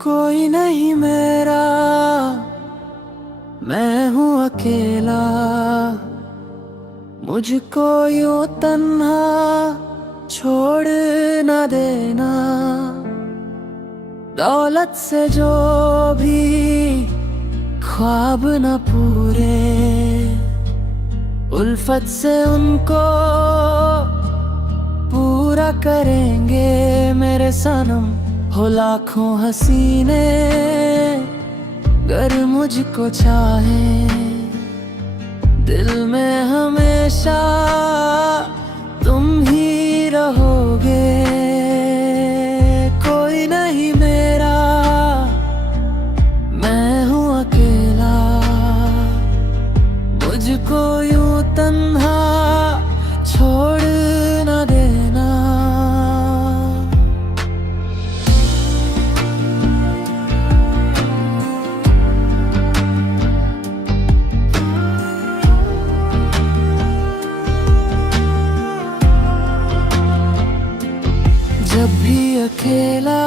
कोई नहीं मेरा, मैं हूँ अकेला। मुझको यूं तन्हा छोड़ न देना। दौलत से जो भी ख्वाब न पूरे, उल्फत से उनको पूरा करेंगे मेरे सनम। हो लाखों हसीने गर मुझको चाहे, दिल में हमेशा तुम ही रहोगे। कोई नहीं मेरा, मैं हूँ अकेला। मुझको यूं तन्हा छोड़ न देना। जब भी अकेला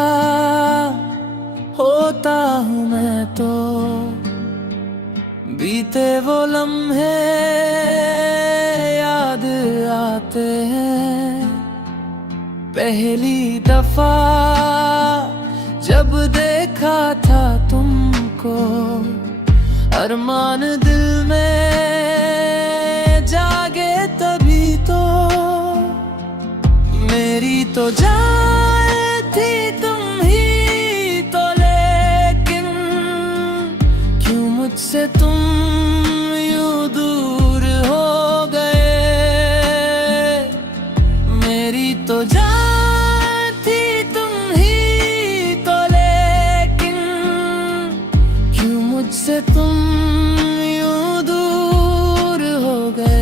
होता हूँ मैं तो बीते वो लम्हे याद आते हैं। पहली दफा जब देखा था तुमको, अरमान दिल में जागे तभी तो। मेरी तो जान थी तुम ही तो, लेकिन क्यों मुझसे तुम यूं दूर हो गए। मेरी तो जान थी तुम ही तो, लेकिन क्यों मुझसे तुम यूं दूर हो गए।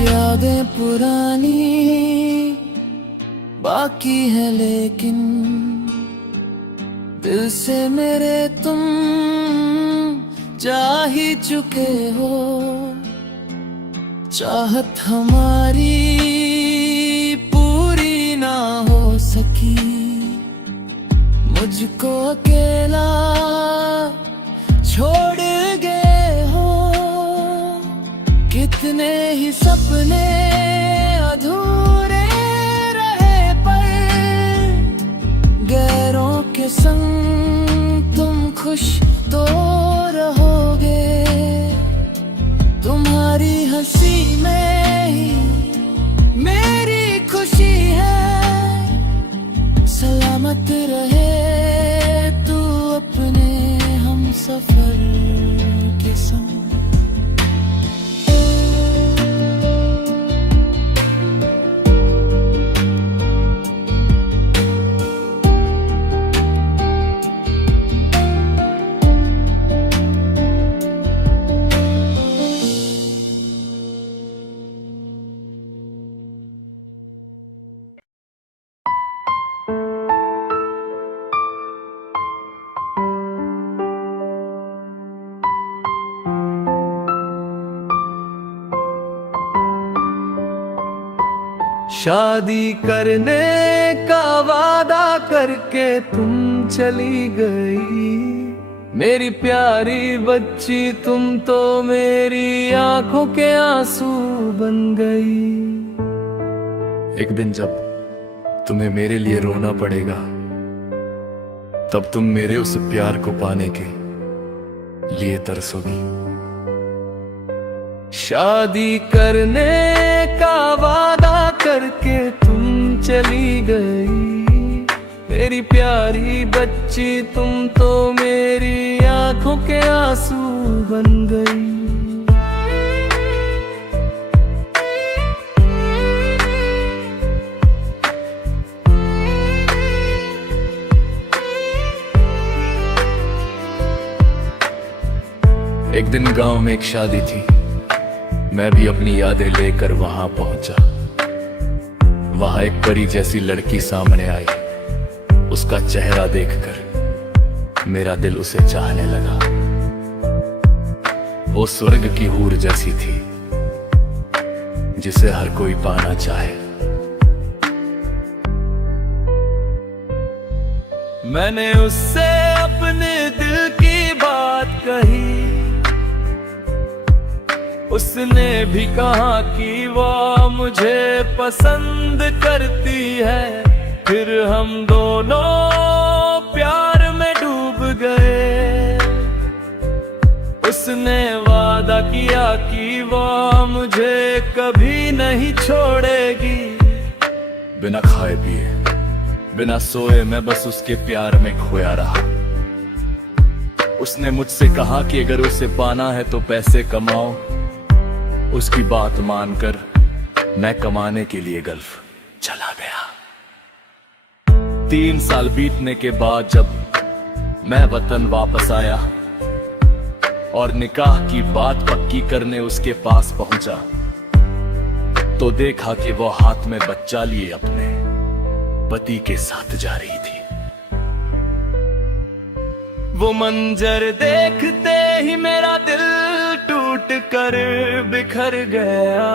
यादें पुरानी बाकी है, लेकिन दिल से मेरे तुम जा ही चुके हो। चाहत हमारी पूरी ना हो सकी, मुझको अकेला छोड़ गए हो। कितने ही सपने अधूरे रहे, पर गैरों के संग तुम खुश तो रहोगे। तुम्हारी हंसी में ही मेरी खुशी है। सलामत रहे तू अपने हम सफर के संग। शादी करने का वादा करके तुम चली गई। मेरी प्यारी बच्ची तुम तो मेरी आंखों के आंसू बन गई। एक दिन जब तुम्हें मेरे लिए रोना पड़ेगा, तब तुम मेरे उस प्यार को पाने के लिए तरसोगी। शादी करने का वादा करके तुम चली गई। मेरी प्यारी बच्ची तुम तो मेरी आंखों के आंसू बन गई। एक दिन गांव में एक शादी थी, मैं भी अपनी यादें लेकर वहां पहुंचा। वहां एक परी जैसी लड़की सामने आई। उसका चेहरा देखकर मेरा दिल उसे चाहने लगा। वो स्वर्ग की हूर जैसी थी जिसे हर कोई पाना चाहे। मैंने उससे अपने दिल की बात कही, उसने भी कहा कि वो मुझे पसंद करती है। फिर हम दोनों प्यार में डूब गए। उसने वादा किया कि वो मुझे कभी नहीं छोड़ेगी। बिना खाए पिए बिना सोए मैं बस उसके प्यार में खोया रहा। उसने मुझसे कहा कि अगर उसे पाना है तो पैसे कमाओ। उसकी बात मानकर मैं कमाने के लिए गल्फ चला गया। 3 साल बीतने के बाद जब मैं वतन वापस आया और निकाह की बात पक्की करने उसके पास पहुंचा, तो देखा कि वो हाथ में बच्चा लिए अपने पति के साथ जा रही थी। वो मंजर देखते ही मेरा दिल टूट कर बिखर गया।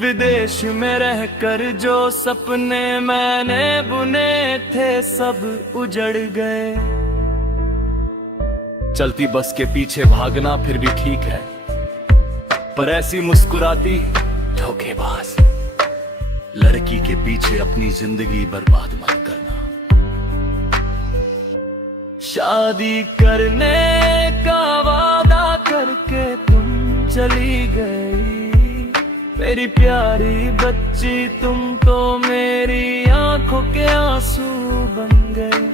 विदेश में रहकर जो सपने मैंने बुने थे सब उजड़ गए। चलती बस के पीछे भागना फिर भी ठीक है, पर ऐसी मुस्कुराती धोखेबाज लड़की के पीछे अपनी जिंदगी बर्बाद मत करना। शादी करने का वादा करके तुम चली गई। मेरी प्यारी बच्ची तुम तो मेरी आंखों के आंसू बन गए।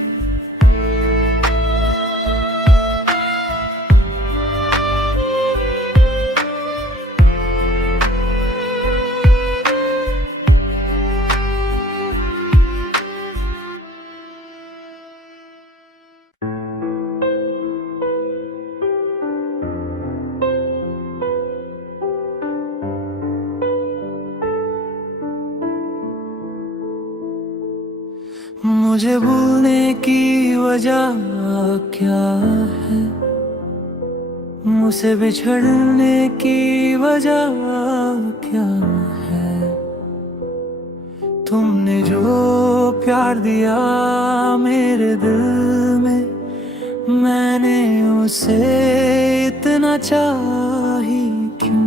मुझे भूलने की वजह क्या है, मुझसे बिछड़ने की वजह क्या है। तुमने जो प्यार दिया मेरे दिल में, मैंने उसे इतना चाही क्यों।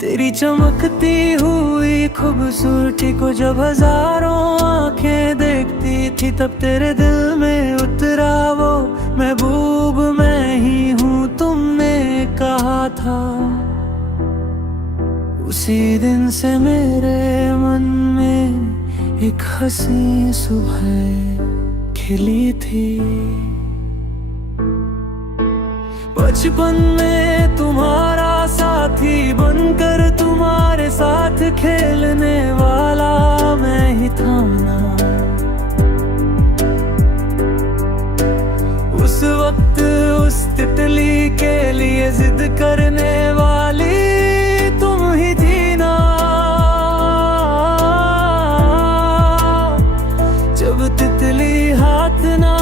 तेरी चमकती हुई खूबसूरती को जब हजारों आंखें देखती थी, तब तेरे दिल में उतरा वो महबूब मैं ही हूँ तुमने कहा था। उसी दिन से मेरे मन में एक हंसी सुबह खिली थी। बचपन में तुम्हारा साथी बनकर तुम्हारे साथ खेलने वाला मैं ही था ना। उस वक्त उस तितली के लिए जिद करने वाली तुम ही थी ना। जब तितली हाथ ना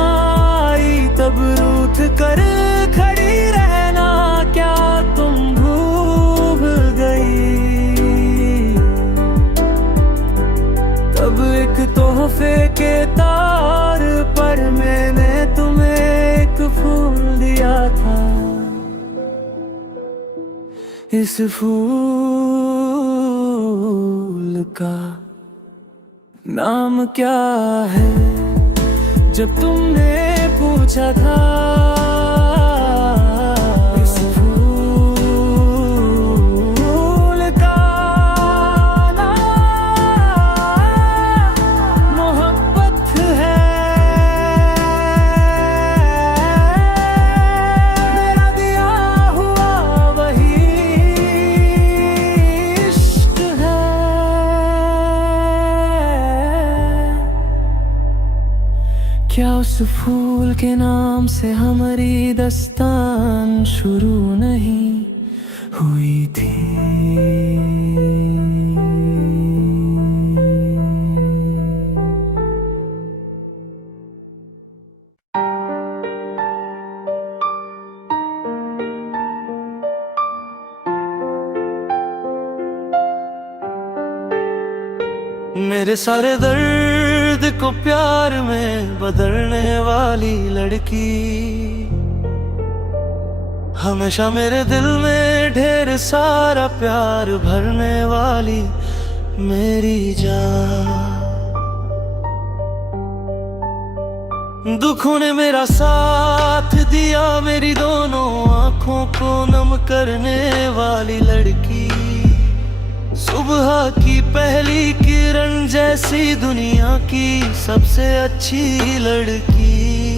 आई तब रूठ कर खड़ी रहना क्या तुम भूल गई। तब एक तोहफे के तार पर मैंने तुम्हें एक फूल दिया था। इस फूल का नाम क्या है, जब तुमने पूछा था। इस फूल का नाम मोहब्बत है। मेरा दिया हुआ वही इश्क है। क्या उस फूल के नाम से हमारी दास्तान शुरू नहीं हुई थी। मेरे सारे दर्द को प्यार में बदलने वाली लड़की, हमेशा मेरे दिल में ढेर सारा प्यार भरने वाली मेरी जान। दुखों ने मेरा साथ दिया, मेरी दोनों आंखों को नम करने वाली लड़की, सुबह की पहली किरण जैसी दुनिया की सबसे अच्छी लड़की।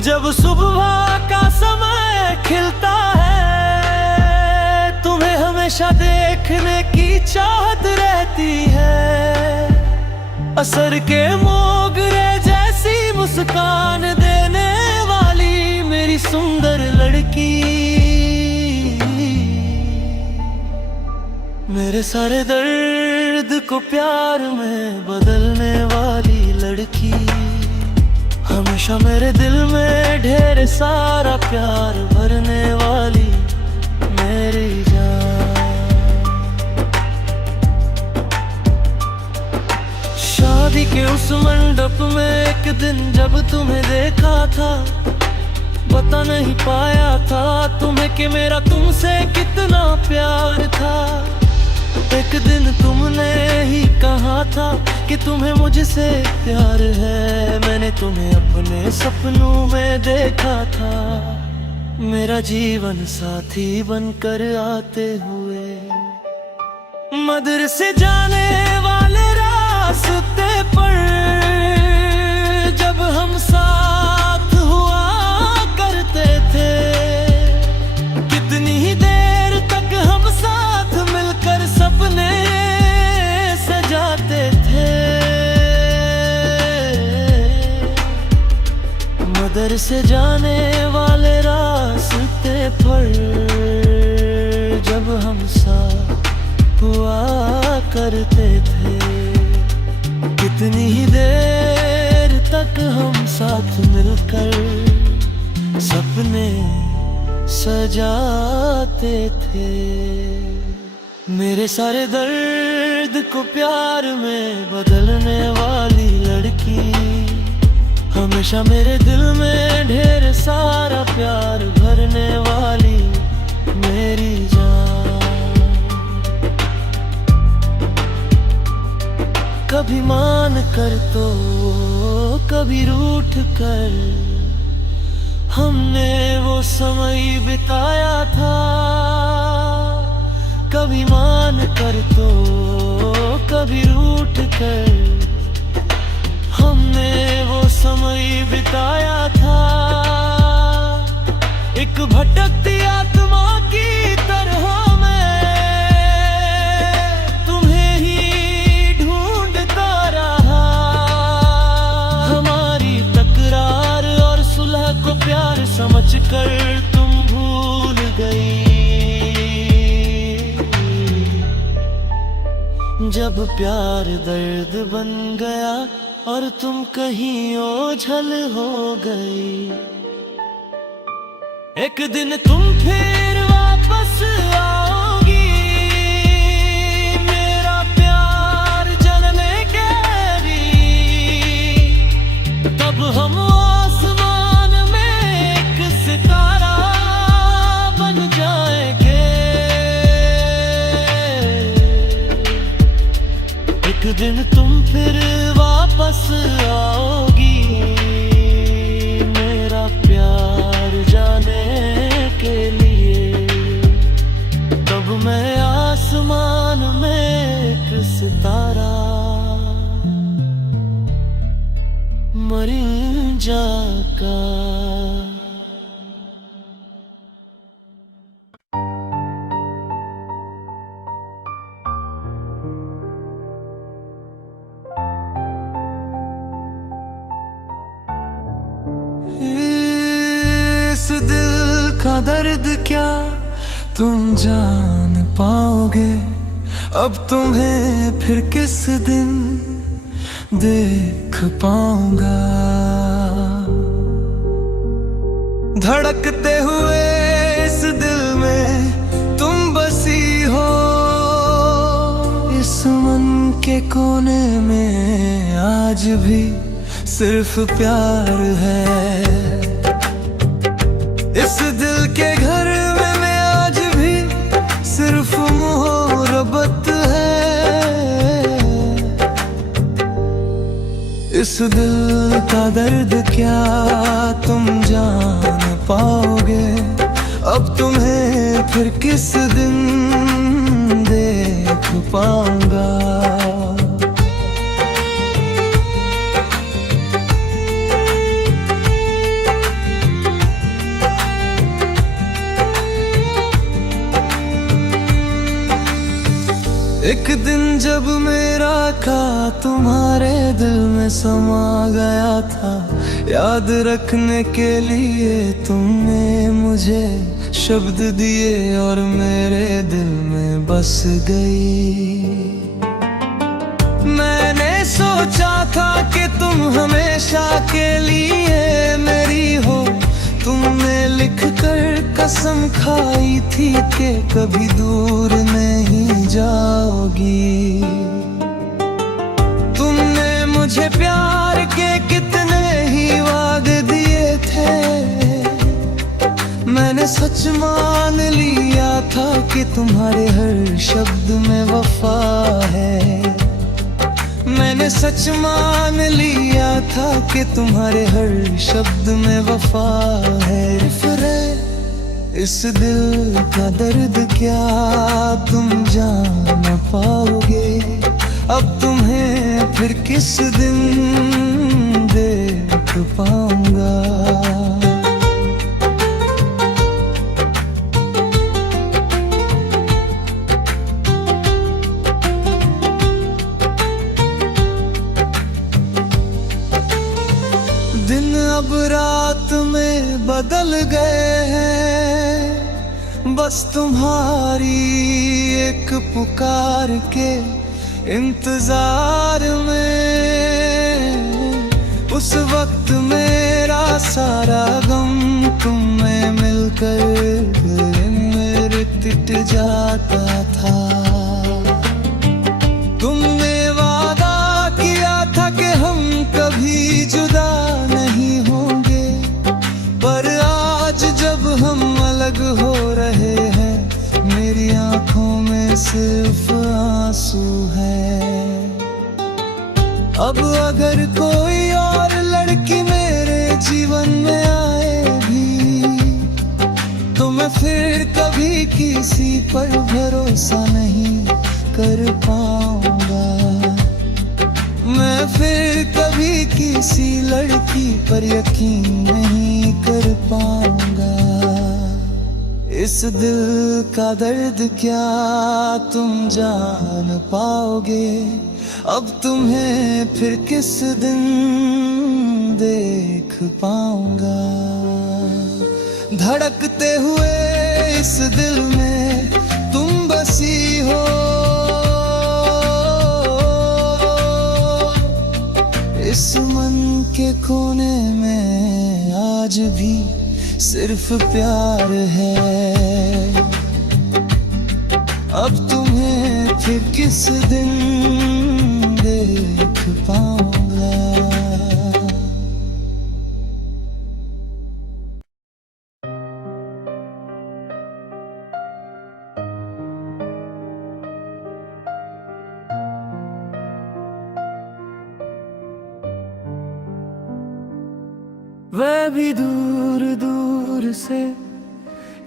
जब सुबह का समय खिलता है, तुम्हें हमेशा देखने की चाहत रहती है। असर के मोगरे जैसी मुस्कान देने वाली मेरी सुंदर लड़की, मेरे सारे दर्द को प्यार में बदलने वाली लड़की, हमेशा मेरे दिल में ढेर सारा प्यार भरने वाली मेरी जान। शादी के उस मंडप में एक दिन जब तुम्हें देखा था, बता नहीं पाया था तुम्हें कि मेरा तुमसे कितना प्यार था। एक दिन तुमने ही कहा था कि तुम्हें मुझसे प्यार है, मैंने तुम्हें अपने सपनों में देखा था, मेरा जीवन साथी बनकर आते हुए। मदरसे जाने वाले रास्ते पर जब हम साथ हुआ करते थे, कितनी ही देर तक हम साथ मिलकर सपने सजाते थे। मदरसे जाने वाले रास्ते पर जब हम साथ हुआ करते थे, कितनी ही देर तक हम साथ मिलकर सपने सजाते थे। मेरे सारे दर्द को प्यार में बदलने वाली लड़की, हमेशा मेरे दिल में ढेर सारा प्यार भरने वाली मेरी जान। कभी मान कर तो कभी रूठ कर हमने वो समय बिताया था। कभी मान कर तो कभी रूठ कर हमने वो समय बिताया था। एक भटकती आत्मा की तरह मैं तुम्हें ही ढूंढता रहा। हमारी तकरार और सुलह को प्यार समझकर तुम भूल गई। जब प्यार दर्द बन गया और तुम कहीं ओझल हो गई, एक दिन तुम फिर वापस आओगी मेरा प्यार जानने के लिए। तब हम आसमान में एक सितारा बन जाएंगे। एक दिन तुम फिर वापस आओगी मेरा प्यार जाने के लिए। तब मैं आसमान में एक सितारा मरीजा का। इस दिल का दर्द क्या तुम जान पाओगे, अब तुम्हें फिर किस दिन देख पाऊंगा। धड़कते हुए इस दिल में तुम बसी हो, इस मन के कोने में आज भी सिर्फ प्यार है। इस दिल के घर में आज भी सिर्फ मोहब्बत है। इस दिल का दर्द क्या तुम जान पाओगे, अब तुम्हें फिर किस दिन देख पाऊंगा। एक दिन जब मेरा का तुम्हारे दिल में समा गया था, याद रखने के लिए तुमने मुझे शब्द दिए और मेरे दिल में बस गई। मैंने सोचा था कि तुम हमेशा के लिए मेरी हो, तुमने लिख कर कसम खाई थी कि कभी दूर नहीं जाओगी। तुमने मुझे प्यार के कितने ही वादे दिए थे, मैंने सच मान लिया था कि तुम्हारे हर शब्द में वफा है। मैंने सच मान लिया था कि तुम्हारे हर शब्द में वफा है। फिर इस दिल का दर्द क्या तुम जान पाओगे, अब तुम्हें फिर किस दिन देख पाऊंगा। दिन अब रात में बदल गए हैं, बस तुम्हारी एक पुकार के इंतजार में। उस वक्त मेरा सारा गम तुम में मिलकर मेरे मिट जाता था। तुमने वादा किया था कि हम कभी जुदा नहीं होंगे, पर आज जब हम अलग हो रहे हैं मेरी आंखों में सिर्फ आंसू है। अब अगर कोई और लड़की मेरे जीवन में आए भी तो मैं फिर कभी किसी पर भरोसा नहीं कर पाऊंगा। मैं फिर कभी किसी लड़की पर यकीन नहीं कर पाऊंगा। इस दिल का दर्द क्या तुम जान पाओगे, अब तुम्हें फिर किस दिन देख पाऊंगा। धड़कते हुए इस दिल में तुम बसी हो, इस मन के कोने में आज भी सिर्फ प्यार है। अब तुम्हें फिर किस दिन देख पाऊंगा। वह भी दूर दूर से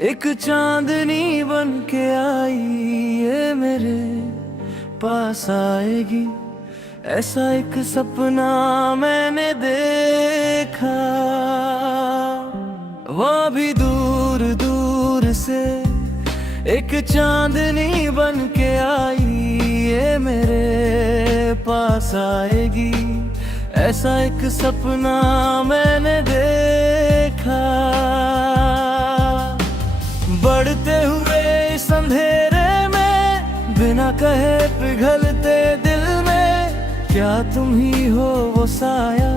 एक चांदनी बन के आई, ये मेरे पास आएगी, ऐसा एक सपना मैंने देखा। वह भी दूर दूर से एक चांदनी बन के आई, ये मेरे पास आएगी, ऐसा एक सपना मैंने देखा। बढ़ते हुए इस अंधेरे में बिना कहे पिघलते दिल में, क्या तुम ही हो वो साया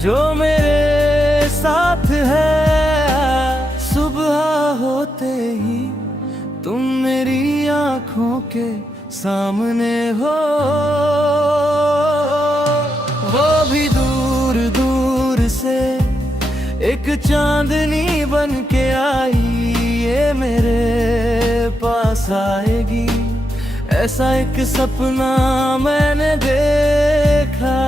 जो मेरे साथ है। सुबह होते ही तुम मेरी आंखों के सामने हो, वो भी दूर दूर से एक चांदनी बन के आई, ये मेरे पास आएगी। ऐसा एक सपना मैंने देखा।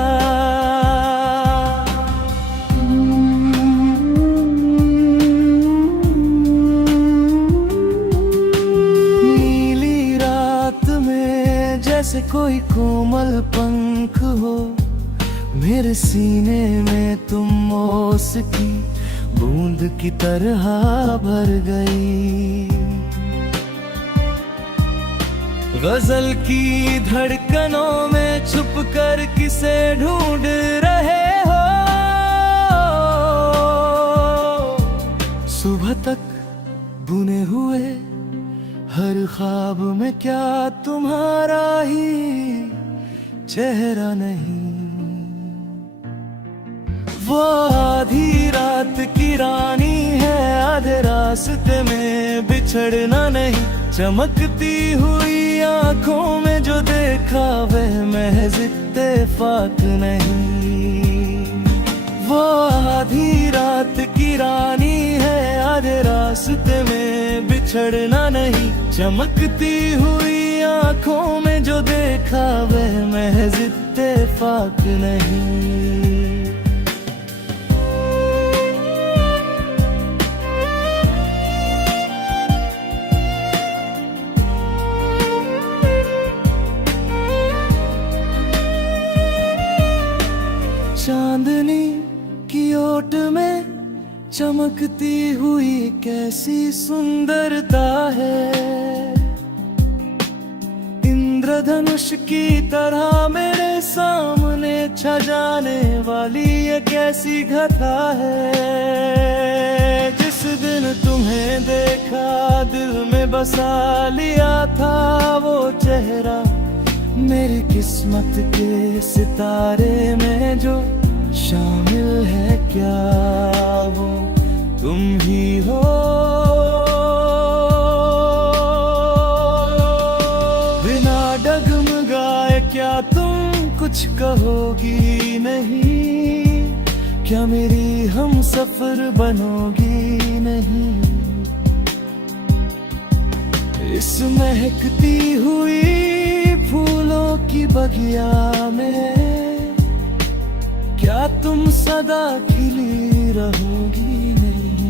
नीली रात में जैसे कोई कोमल पंख हो, मेरे सीने में तुम ओस की बूंद की तरह भर गई। गजल की धड़कनों में छुप कर किसे ढूंढ रहे हो, सुबह तक बुने हुए हर ख्वाब में क्या तुम्हारा ही चेहरा नहीं। वो आधी रात की रानी है, आधे रास्ते में बिछड़ना नहीं। चमकती हुई आंखों में जो देखा वह महज इत्तेफाक नहीं। वो आधी रात की रानी है, आधे रास्ते में बिछड़ना नहीं। चमकती हुई आंखों में जो देखा वह महज इत्तेफाक नहीं। चांदनी की ओट में चमकती हुई कैसी सुंदरता है। इंद्रधनुष की तरह मेरे सामने छा जाने वाली ये कैसी घटा है। जिस दिन तुम्हें देखा दिल में बसा लिया था वो चेहरा, मेरी किस्मत के सितारे में जो शामिल है क्या वो तुम ही हो। बिना डगमगाए क्या तुम कुछ कहोगी नहीं, क्या मेरी हम सफर बनोगी नहीं। इस महकती हुई फूलों की बगिया में क्या तुम सदा खिली रहोगी नहीं।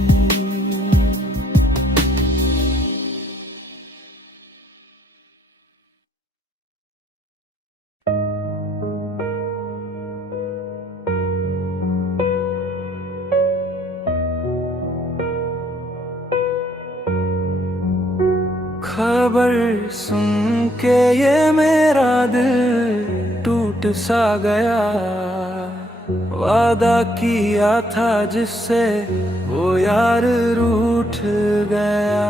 खबर सुन के ये मेरा दिल टूट सा गया। वादा किया था जिससे वो यार रूठ गया।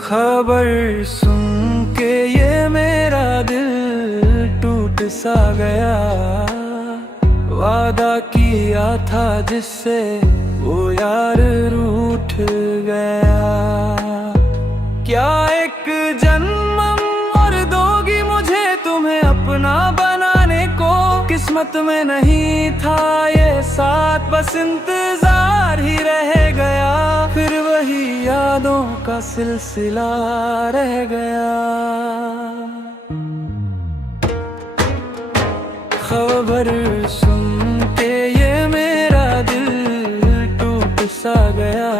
खबर सुन के ये मेरा दिल टूट सा गया। वादा किया था जिससे वो यार रूठ गया। क्या एक जन्म और दोगी मुझे तुम्हें अपना बनाने को। किस्मत में नहीं था ये साथ, बस इंतजार ही रह गया। फिर वही यादों का सिलसिला रह गया। खबर सुन के ये मेरा दिल टूट सा गया।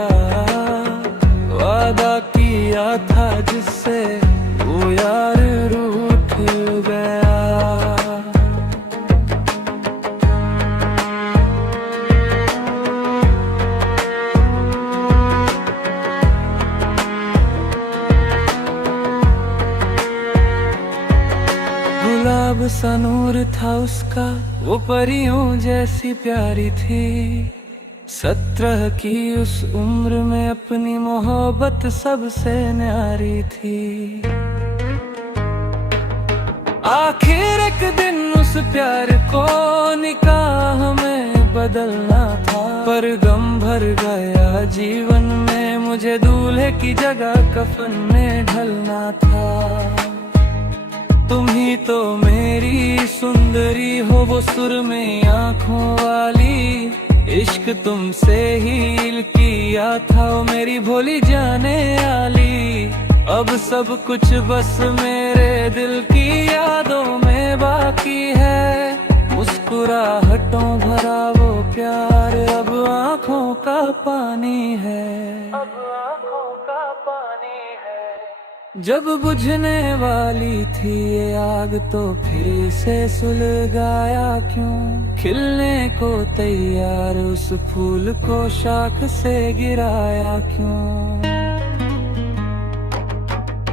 वादा किया था जिससे वो यार रूठ गया। गुलाब सा नूर था उसका, वो परियों जैसी प्यारी थी। 17 की उस उम्र में अपनी मोहब्बत सबसे न्यारी थी। आखिर एक दिन उस प्यार को निकाह में बदलना था, पर गम भर गया जीवन में, मुझे दूल्हे की जगह कफन में ढलना था। तुम ही तो मेरी सुंदरी हो, वो सुर में आँखों वाली, इश्क तुमसे ही किया था, वो मेरी भोली जाने वाली। अब सब कुछ बस मेरे दिल की यादों में बाकी है, मुस्कुराहटों भरा वो प्यार अब आँखों का पानी है, अब आँखों का पानी है। जब बुझने वाली थी ये आग तो फिर से सुलगाया क्यों, खिलने को तैयार उस फूल को शाख से गिराया क्यों।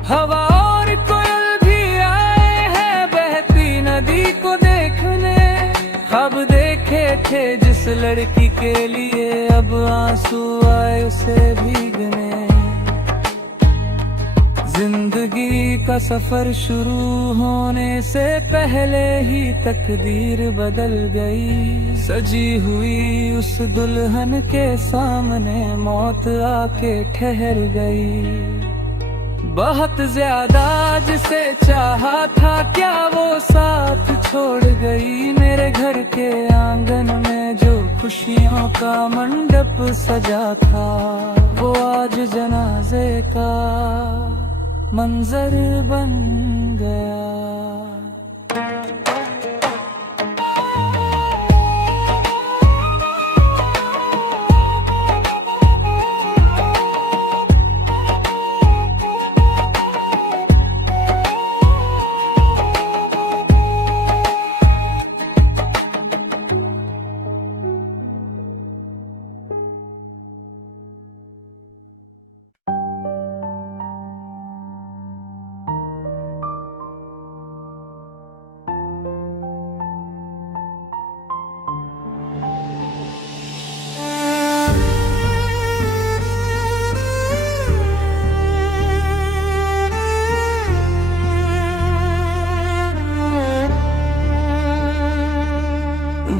हवा और कोयल भी आए हैं बहती नदी को देखने, ख्वाब देखे थे जिस लड़की के लिए, अब आंसू आए उसे भीगने। जिंदगी का सफर शुरू होने से पहले ही तकदीर बदल गई, सजी हुई उस दुल्हन के सामने मौत आके ठहर गई। बहुत ज्यादा जिसे चाहा था क्या वो साथ छोड़ गई, मेरे घर के आंगन में जो खुशियों का मंडप सजा था, वो आज जनाजे का मंजर बन गया।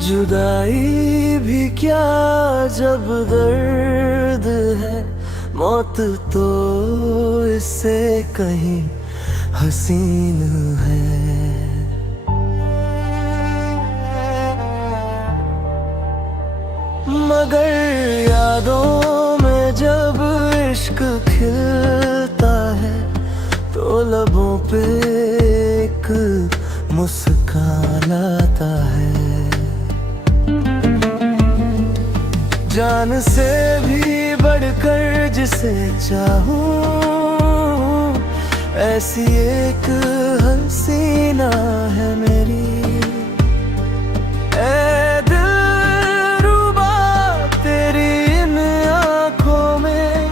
जुदाई भी क्या जब दर्द है, मौत तो इससे कहीं हसीन है। मगर यादों में जब इश्क खिलता है तो लबों पे एक मुस्कान आता है। जान से भी बढ़कर जिसे चाहूं, ऐसी एक हसीना है मेरी। ऐ दिलरुबा तेरी इन आँखों में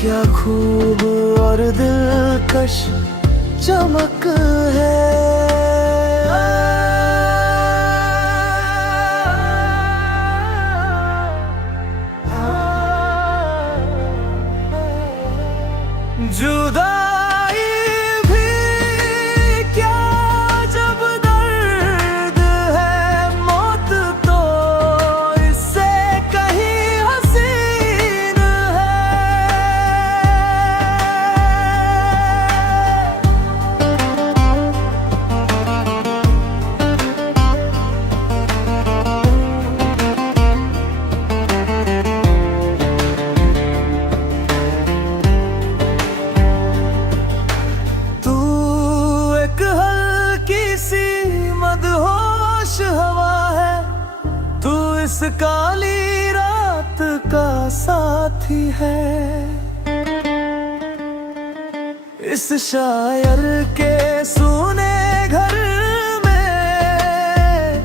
क्या खूब और दिलकश चमक है। जुदाई भी क्या जब दर्द है, मौत तो इससे कहीं हसीन इस काली रात का साथी है। इस शायर के सुने घर में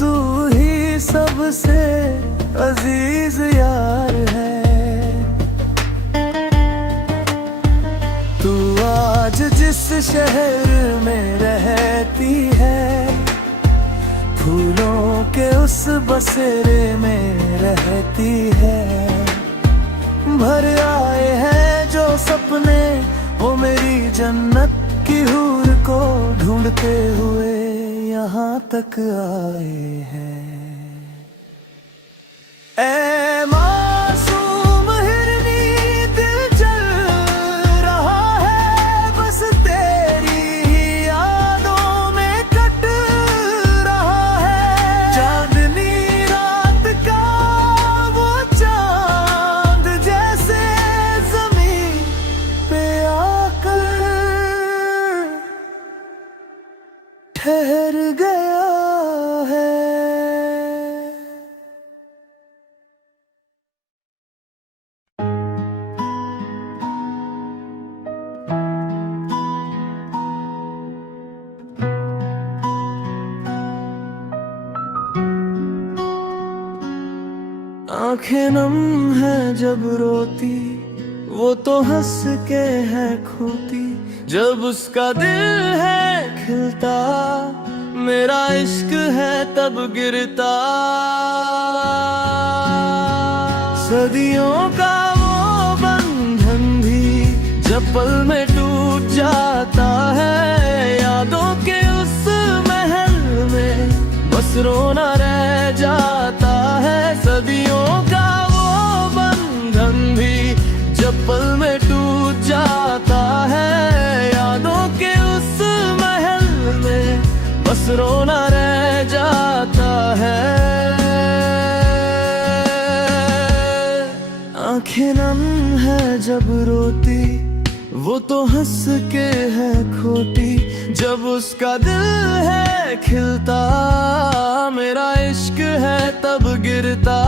तू ही सबसे अजीज यार है। तू आज जिस शहर में रहती है, फूलों के उस बसेरे में रहती है। भर आए हैं जो सपने वो मेरी जन्नत की हूर को ढूंढते हुए यहाँ तक आए हैं। ऐ मासूम हिरनी दिल चल रहा है, बस तेरी ही यादों में कट रहा है। चांदनी रात का वो चांद जैसे जमीन पे आकर ठहर गया है। आंखें नम है जब रोती, वो तो हंस के है खोती। जब उसका दिल है खिलता, मेरा इश्क है तब गिरता। सदियों का वो बंधन भी जब पल में टूट जाता है। यादों के उस महल में बस रोना रह जाता है। सदियों का वो बंधन भी जब पल में टूट जाता है। यादों के उस महल में बस रोना रह जाता है। आंखें नम है जब रोती, वो तो हंस के है खोटी। जब उसका दिल है खिलता, मेरा इश्क है तब गिरता।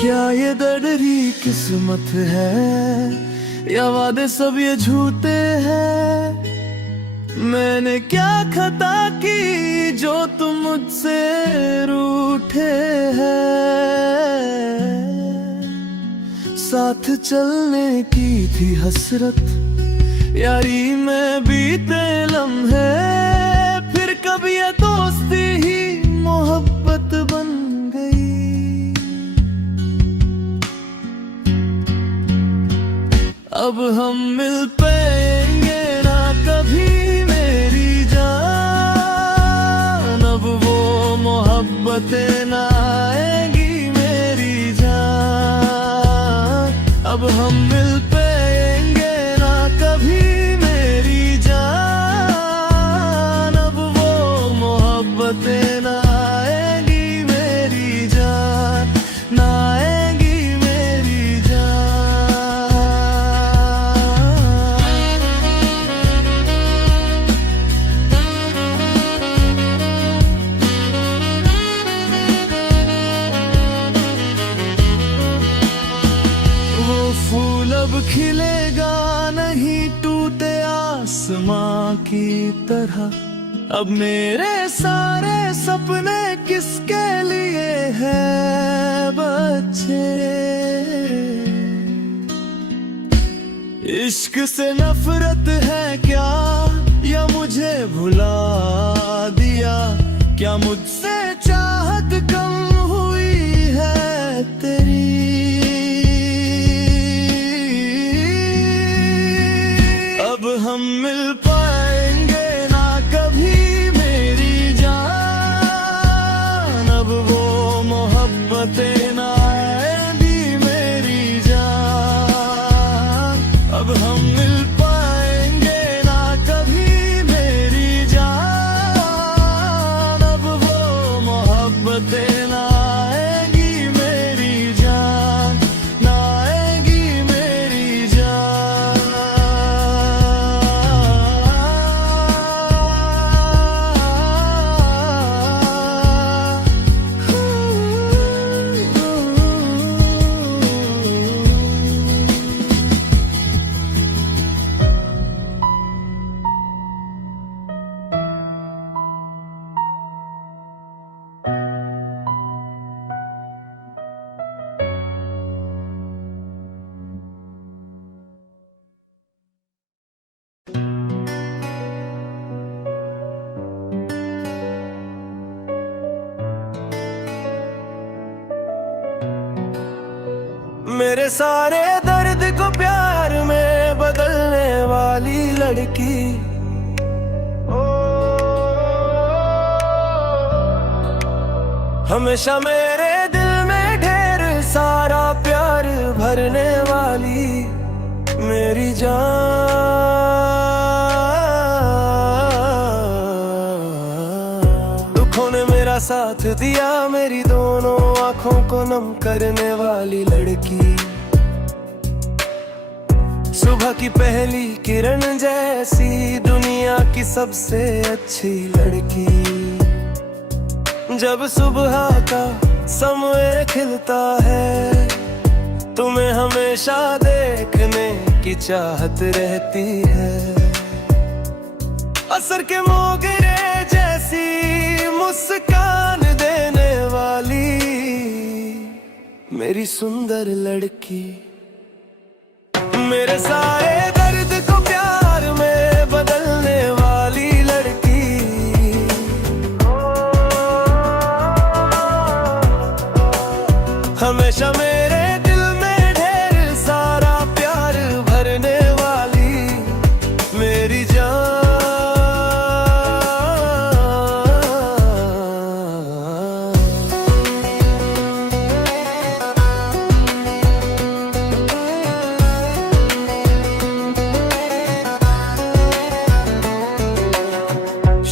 क्या ये दर्दरी किस्मत है या वादे सब ये झूठे हैं? मैंने क्या खता की जो तुम मुझसे रूठे हैं? साथ चलने की थी हसरत, यारी में बीते लम्हे। फिर कभी ये दोस्ती ही मोहब्बत बन गई। अब हम मिल पाएंगे ना कभी मेरी जान। अब वो मोहब्बतें ना आएंगी मेरी जान। अब हम मिल पाएंगे ना कभी मेरी जान। अब वो मोहब्बतें ना आएंगी मेरी जान, ना आएंगी मेरी जान। फूल अब खिलेगा नहीं टूटे आसमां की तरह। अब मेरे सारे सपने किसके लिए हैं बच्चे? इश्क से नफरत है क्या या मुझे भुला दिया? क्या मुझसे चाहत कम हुई है तेरी? अब हम मिल पाएंगे ना कभी मेरी जान। अब वो मोहब्बतें ना आएंगी मेरी जान। अब हम मिल पाएंगे ना कभी मेरी जान। अब वो मेरे सारे दर्द को प्यार में बदलने वाली लड़की। हमेशा मेरे दिल में ढेर सारा प्यार भरने वाली मेरी जान। दुखों ने मेरा साथ दिया, मेरी दोनों आंखों को नम करने वाली लड़की। सुबह की पहली किरण जैसी दुनिया की सबसे अच्छी लड़की। जब सुबह का समय खिलता है, तुम्हें हमेशा देखने की चाहत रहती है। असर के मोगरे जैसी मुस्कान देने वाली मेरी सुंदर लड़की। मेरे सारे दर्द को प्यार में बदलने वाली लड़की। हमेशा मेरे दिल में ढेर सारा प्यार भरने वाली मेरी जान।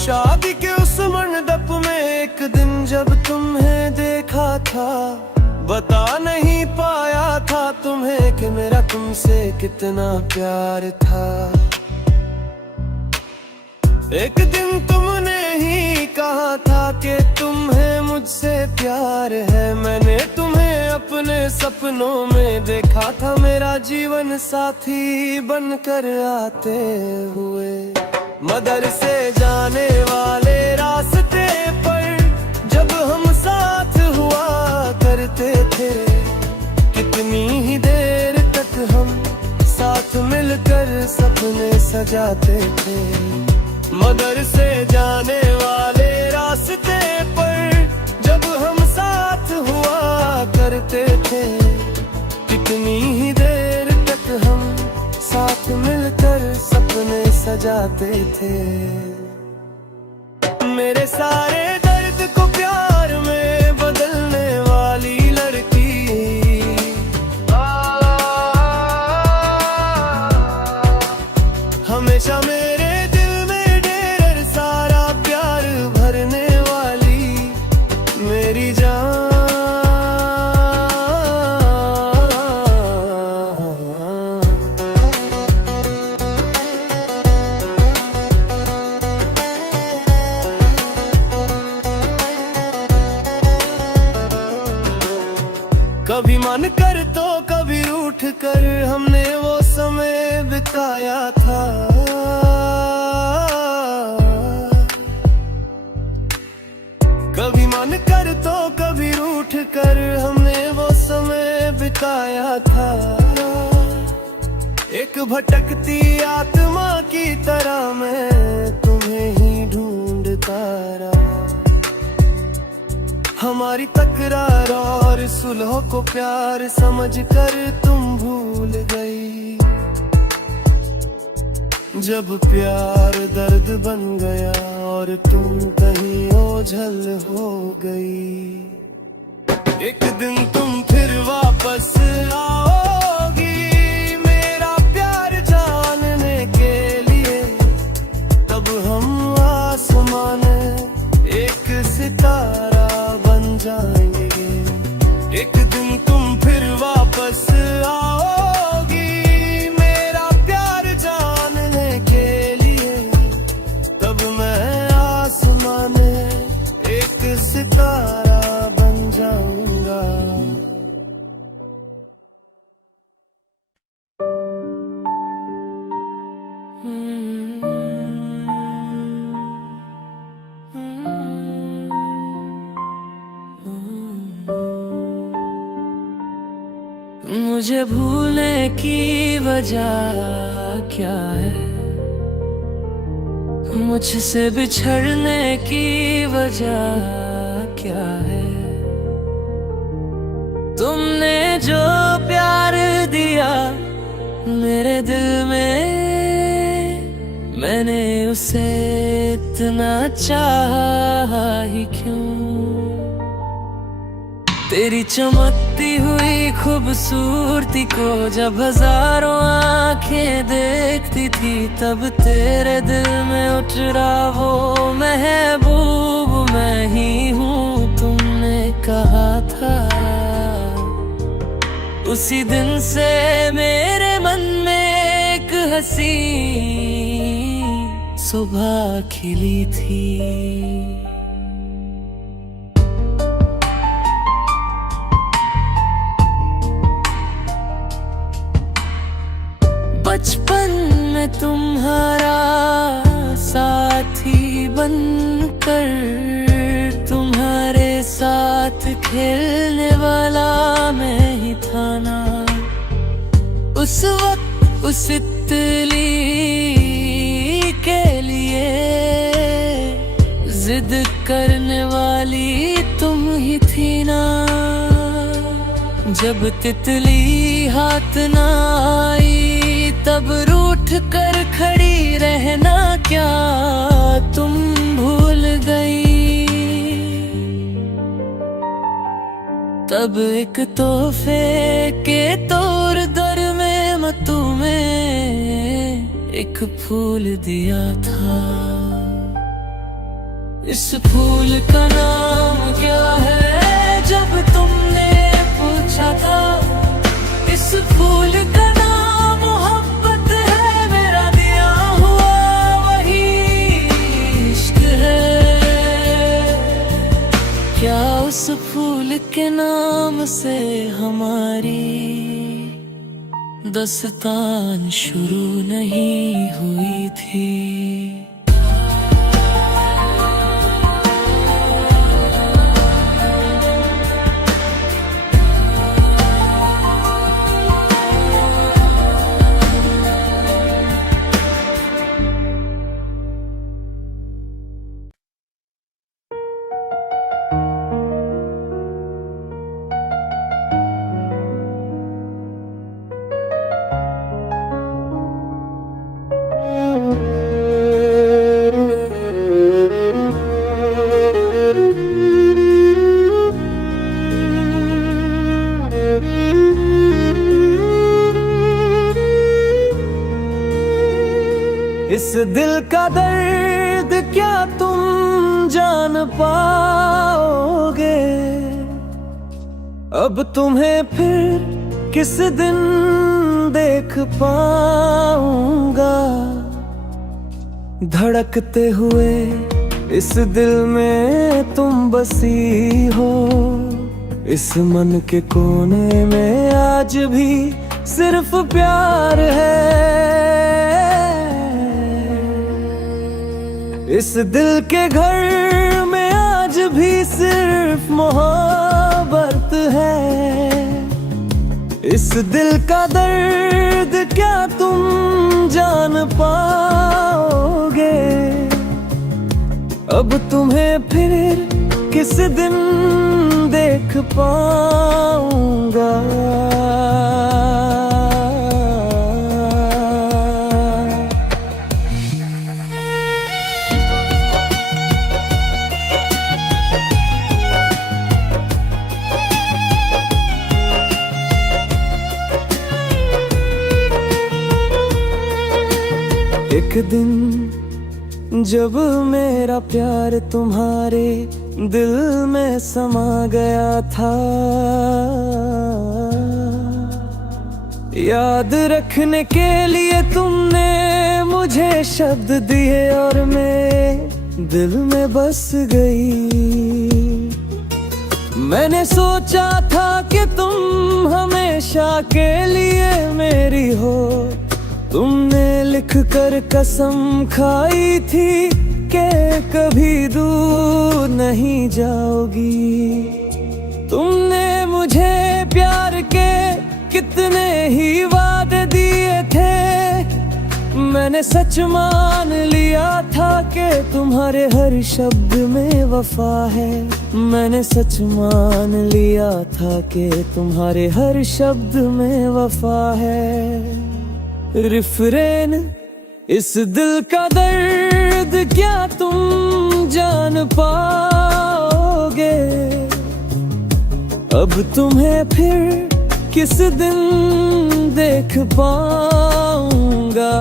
शादी के उस मंडप में एक दिन जब तुम्हें देखा था, बता नहीं पाया था तुम्हें कि मेरा तुमसे कितना प्यार था। एक दिन तुमने ही कहा था कि तुम्हें मुझसे प्यार है। मैंने तुम्हें अपने सपनों में देखा था, मेरा जीवन साथी बनकर आते हुए। मदरसे जाने वाले रास्ते पर जब हम साथ हुआ करते थे, कितनी ही देर तक हम साथ मिलकर सपने सजाते थे। मदरसे जाने वाले रास्ते पर जब हम साथ हुआ करते थे, कितनी ही देर तक हम साथ मिलकर सपने सजाते थे। मेरे सारे दर्द को प्यार में बदलने वाली लड़की। हमेशा मेरे दिल में ढेर सारा प्यार भरने वाली मेरी जान। कभी मन कर तो कभी रूठ कर हमने वो समय बिताया था। कभी मन कर तो कभी रूठ कर हमने वो समय बिताया था। एक भटकती आत्मा की तरह मैं तुम्हें ही ढूंढता रहा। हमारी तकरार और सुलह को प्यार समझकर तुम भूल गई। जब प्यार दर्द बन गया और तुम कहीं ओझल हो गई। एक दिन तुम फिर वापस आओगी मेरा प्यार जानने के लिए। तब हम आसमान एक सितारा बन जाएंगे। एक दिन तुम फिर वापस आओगी मेरा प्यार जानने के लिए। तब मैं आसमान एक सितारा बन जाऊंगा। मुझे भूलने की वजह क्या है, मुझसे बिछड़ने की वजह क्या है। तुमने जो प्यार दिया मेरे दिल में, मैंने उसे इतना चाहा ही क्यों। तेरी चमकती हुई खूबसूरती को जब हजारों आंखें देखती थी, तब तेरे दिल में उठ रहा वो महबूब मैं ही हूँ। तुमने कहा था उसी दिन से मेरे मन में एक हंसी सुबह खिली थी। बचपन में तुम्हारा साथी बनकर, तुम्हारे साथ खेलने वाला मैं ही था ना। उस वक्त उस तितली के लिए जिद करने वाली तुम ही थी ना। जब तितली हाथ ना आई तब रूठ कर खड़ी रहना क्या तुम भूल गई। तब एक तोहफे के तौर दर में मैं तुम्हें एक फूल दिया था। इस फूल का नाम क्या है जब तुमने पूछा था। इस फूल का नाम मोहब्बत है, मेरा दिया हुआ वही इश्क है। क्या उस फूल के नाम से हमारी दास्तान शुरू नहीं हुई थी। इस दिल का दर्द क्या तुम जान पाओगे। अब तुम्हें फिर किस दिन देख पाऊंगा। धड़कते हुए इस दिल में तुम बसी हो। इस मन के कोने में आज भी सिर्फ प्यार है। इस दिल के घर में आज भी सिर्फ मोहब्बत है। इस दिल का दर्द क्या तुम जान पाओगे। अब तुम्हें फिर किस दिन देख पाऊंगा। एक दिन जब मेरा प्यार तुम्हारे दिल में समा गया था। याद रखने के लिए तुमने मुझे शब्द दिए और मेरे दिल में बस गई। मैंने सोचा था कि तुम हमेशा के लिए मेरी हो। तुमने लिख कर कसम खाई थी कि कभी दूर नहीं जाओगी। तुमने मुझे प्यार के कितने ही वादे दिए थे। मैंने सच मान लिया था कि तुम्हारे हर शब्द में वफा है। मैंने सच मान लिया था कि तुम्हारे हर शब्द में वफा है। रिफ्रेन इस दिल का दर्द क्या तुम जान पाओगे? अब तुम्हें फिर किस दिन देख पाऊंगा?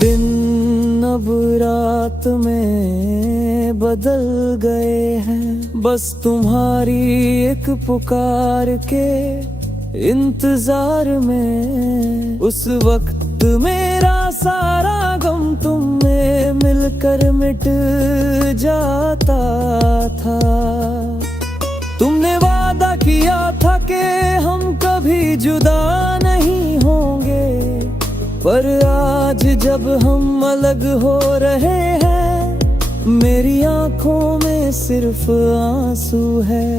दिन अब रात में बदल गए हैं, बस तुम्हारी एक पुकार के इंतजार में। उस वक्त मेरा सारा गम तुम में मिलकर मिट जाता था। तुमने वादा किया था कि हम कभी जुदा नहीं होंगे, पर आज जब हम अलग हो रहे हैं, मेरी आंखों में सिर्फ आंसू है।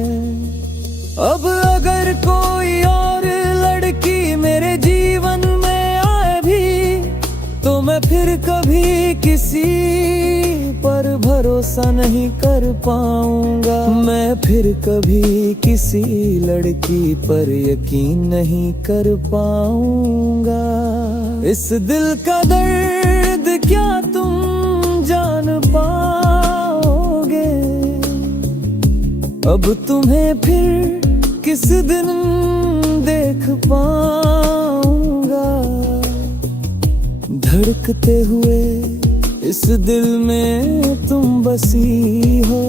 अब अगर कोई और लड़की मेरे जीवन में आए भी, तो मैं फिर कभी किसी पर भरोसा नहीं कर पाऊंगा। मैं फिर कभी किसी लड़की पर यकीन नहीं कर पाऊंगा। इस दिल का दर्द क्या तुम जान पाओगे? अब तुम्हें फिर किस दिन देख पाऊंगा? धड़कते हुए इस दिल में तुम बसी हो,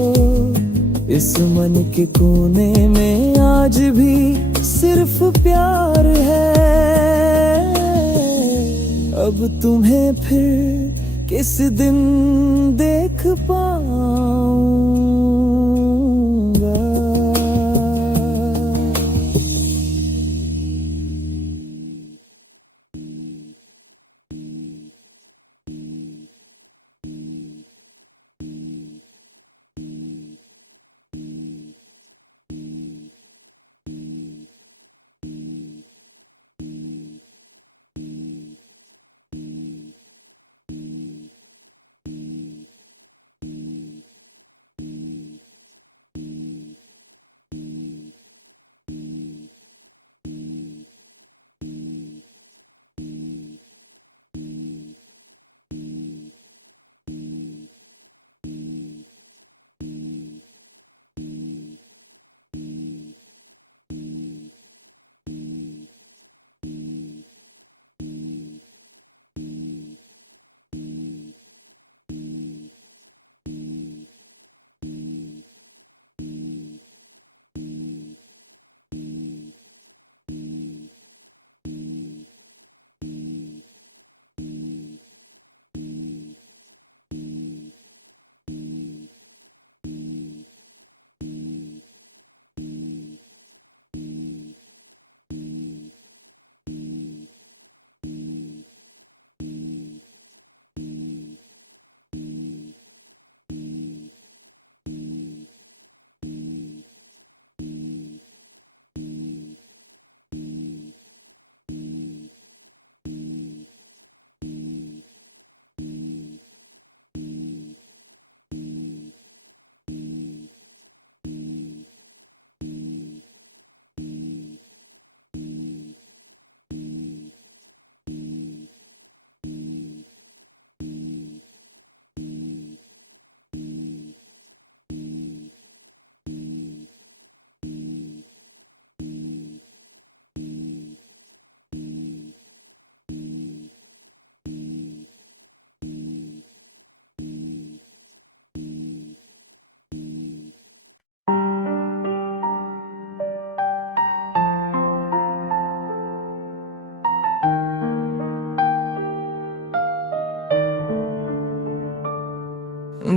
इस मन के कोने में आज भी सिर्फ प्यार है। अब तुम्हें फिर किस दिन देख पाऊंगा?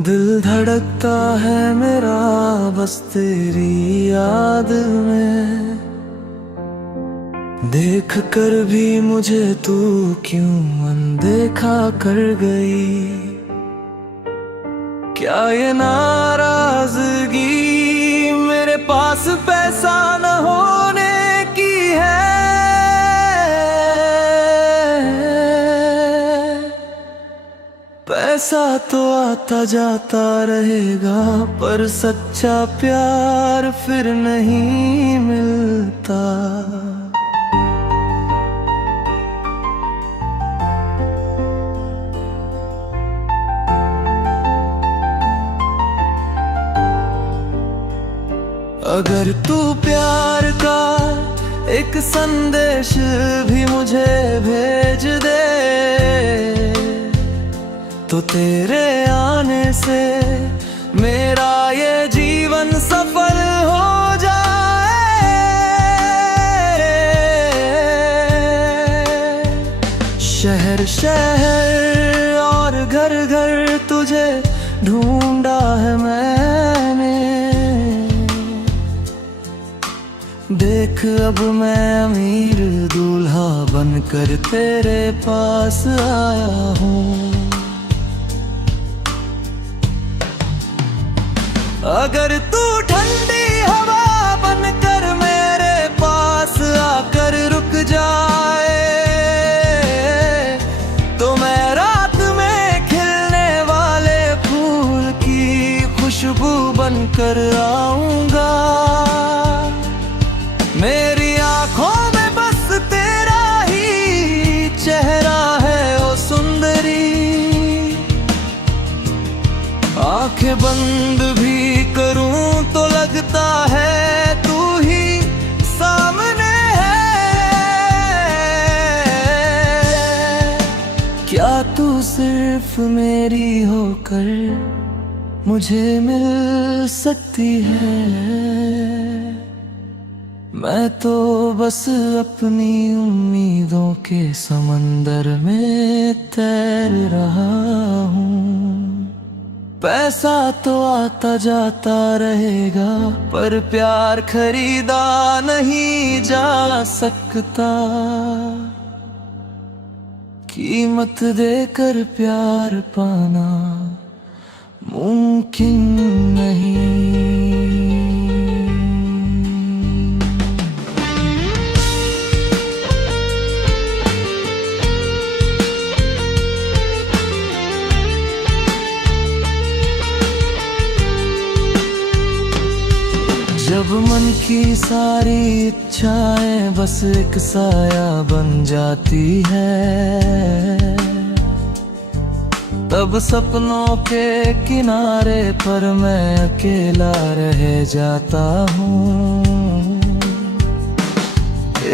दिल धड़कता है मेरा बस तेरी याद में, देख कर भी मुझे तू क्यों अनदेखा कर गई। क्या ये नाराजगी मेरे पास पैसा न होने की है। पैसा तो आता जाता रहेगा पर सच्चा प्यार फिर नहीं मिलता। अगर तू प्यार का एक संदेश भी मुझे भेज दे तो तेरे आने से मेरा ये जीवन सफल हो जाए। शहर शहर और घर घर तुझे ढूंढा है मैंने। देख अब मैं अमीर दूल्हा बनकर तेरे पास आया हूँ। अगर तू ठंडी हवा बनकर मेरे पास आकर रुक जाए तो मैं रात में खिलने वाले फूल की खुशबू बनकर आऊंगा। मेरी आंखों में बस तेरा ही चेहरा है ओ सुंदरी। आंखें बंद भी करूं तो लगता है तू ही सामने है। क्या तू सिर्फ मेरी होकर मुझे मिल सकती है। मैं तो बस अपनी उम्मीदों के समंदर में तैर रहा हूँ। पैसा तो आता जाता रहेगा पर प्यार खरीदा नहीं जा सकता। कीमत देकर प्यार पाना मुमकिन नहीं। जब मन की सारी इच्छाएं बस एक साया बन जाती है तब सपनों के किनारे पर मैं अकेला रह जाता हूँ।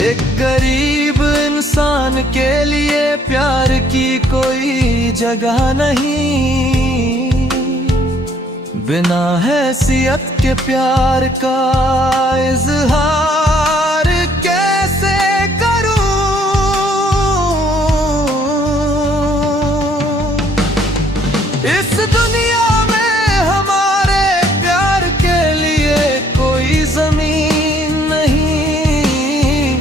एक गरीब इंसान के लिए प्यार की कोई जगह नहीं। बिना हैसियत के प्यार का इजहार कैसे करूं। इस दुनिया में हमारे प्यार के लिए कोई जमीन नहीं।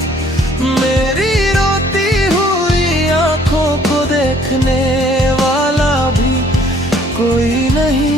मेरी रोती हुई आंखों को देखने वाला भी कोई नहीं।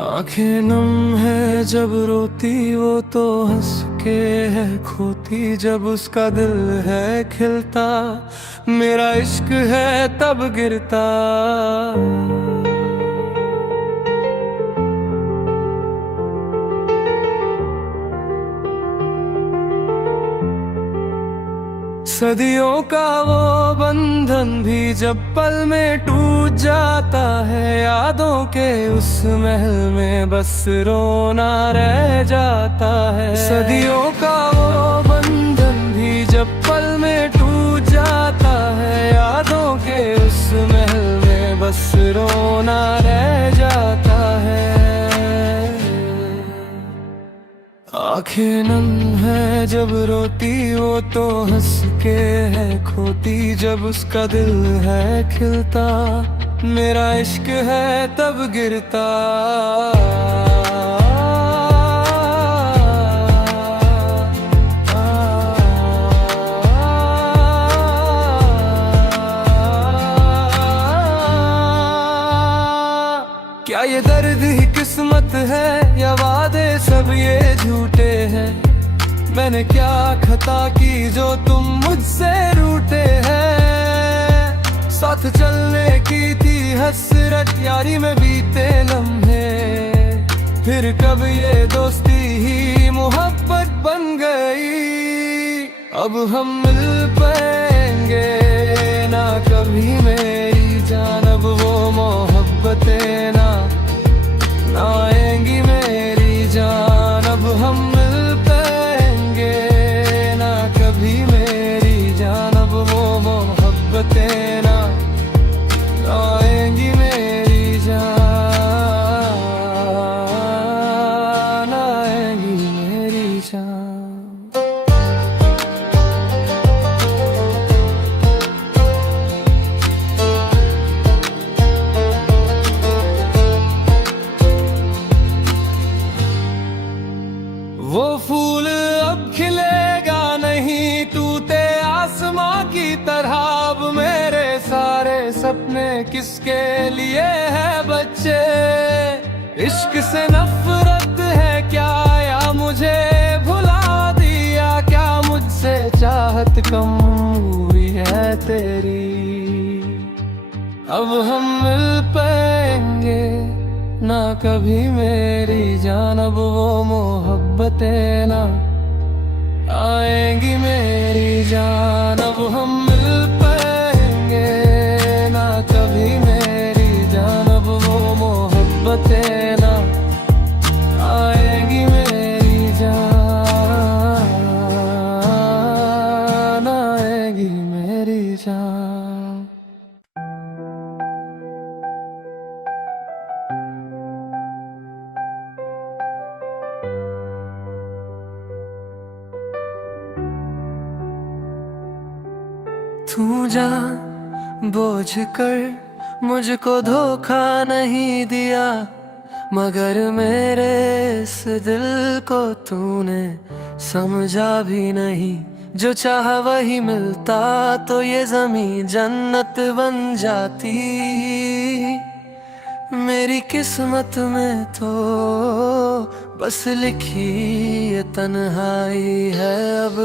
आंखें नम है जब रोती वो तो हंस के है खोती जब उसका दिल है खिलता। मेरा इश्क है तब गिरता। सदियों का वो बंधन भी जब पल में टूट जाता है, यादों के उस महल में बस रोना रह जाता है। सदियों का वो बंधन भी जब पल में टूट जाता है, यादों के उस महल में बस रोना रह जाता है। आँखें नम है जब रोती वो तो हंस के है खोती, जब उसका दिल है खिलता मेरा इश्क है तब गिरता। क्या ये दर्द ही किस्मत है या वादे सब ये झूठे हैं? मैंने क्या खता की जो तुम मुझसे रूठे हैं? साथ चलने की थी हसरत यारी में बीते लम्हे, फिर कब ये दोस्ती ही मोहब्बत बन गई। अब हम मिल पाएंगे ना कभी मेरी जान, अब वो मोहब्बतें ना आएंगी मेरी जान। अब हम मिल पाएंगे ना कभी मेरी जान, अब वो मोहब्बतें ना आएंगी मेरी जान, आएंगी मेरी जान। वो फूल अब खिलेगा नहीं टूटे आसमां की तरह, अब मेरे सारे सपने किसके लिए है बच्चे? इश्क से नफरत है क्या या मुझे भुला दिया? क्या मुझसे चाहत कम हुई है तेरी? अब हम मिल पाएंगे ना कभी मेरी जान, अब वो मोहब्बतें ना आएंगी मेरी जान। अब हम मिल पाएंगे ना कभी मेरी जान, अब वो मोहब्बतें ना आएंगी मेरी जान, आएंगी मेरी जान। तू जा बोझ कर मुझको धोखा नहीं दिया, मगर मेरे इस दिल को तूने समझा भी नहीं। जो चाहा वही मिलता तो ये ज़मीं जन्नत बन जाती, मेरी किस्मत में तो बस लिखी ये तन्हाई है। अब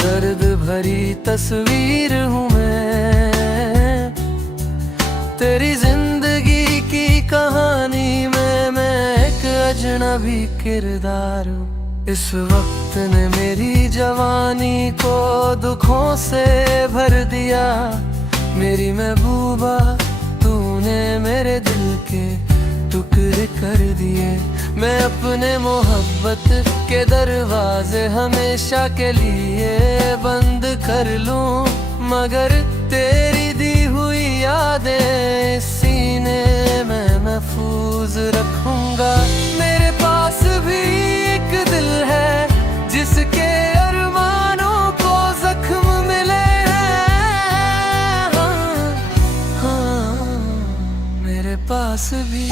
दर्द भरी तस्वीर हूँ मैं तेरी जिंदगी की कहानी में, मैं एक अजनबी किरदार हूँ। इस वक्त ने मेरी जवानी को दुखों से भर दिया, मेरी महबूबा तूने मेरे दिल के टुकड़े कर दिए। मैं अपने मोहब्बत के दरवाजे हमेशा के लिए बंद कर लूं, मगर तेरी दी हुई यादें सीने में महफूज रखूंगा। मेरे पास भी एक दिल है जिसके अरमानों को जख्म मिले हैं। हाँ, मेरे पास भी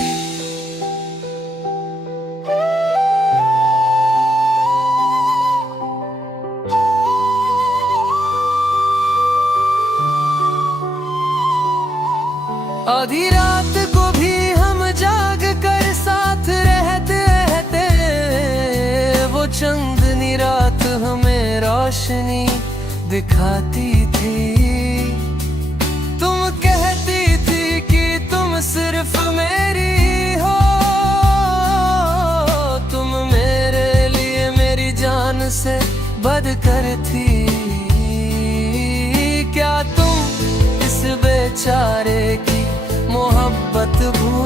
आधी रात को भी हम जाग कर साथ रहते रहते, वो चंदनी रात हमें रोशनी दिखाती थी। तुम कहती थी कि तुम सिर्फ मेरी हो, तुम मेरे लिए मेरी जान से बढ़कर थी। बेचारे की मोहब्बत भूल